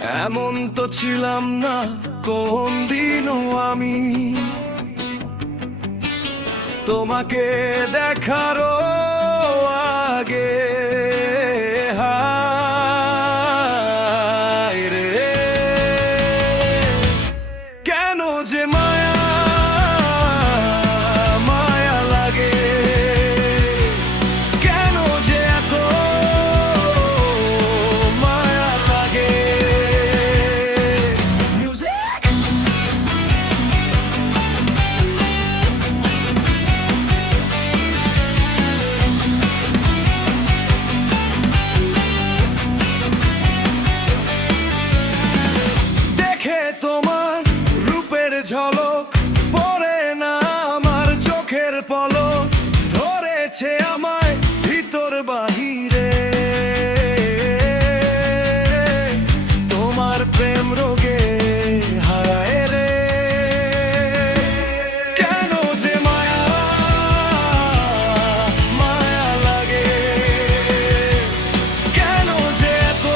এমন তো ছিলাম না কোন দিনও আমি, তোমাকে দেখারও আগে। হায় রে, কেন যে মায়া মায়া লাগে, কেন যে এত মায়া লাগে। মিউজিক দেখে তোমার রূপের ঝলক পড়ে না আমার চোখের পলক, ধরেছে আমায় ভিতর বাহিরে তোমার প্রেম রোগে। হায় রে, কেন যে মায়া মায়া লাগে, কেন যে এত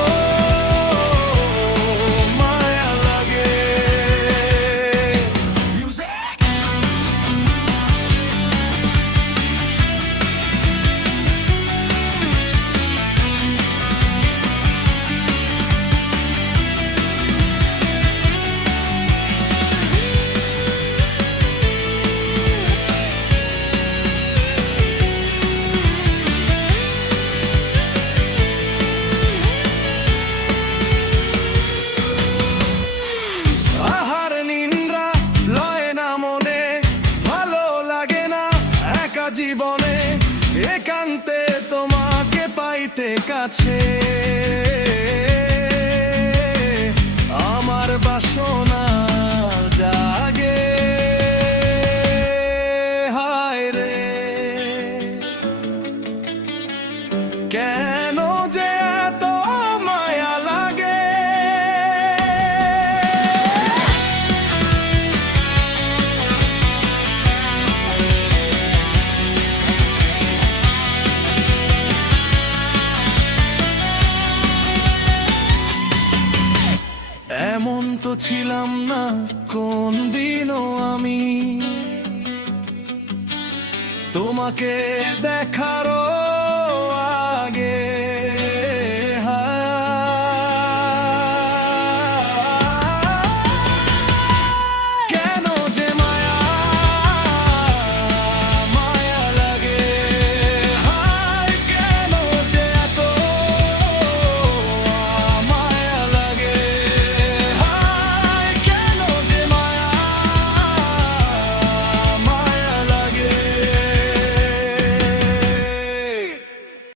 মায়া লাগে। মিউজিক আহার নিন্দ্রা লয় না মনে, ভালো লাগে না একা জীবনে, একান্তে তোমাকে পাইতে কাছে আমার বাসনা জাগে। হায় রে, কেন যে এত মায়া লাগে। এমন তো ছিলাম না কোন দিনও আমি, তোমাকে দেখারও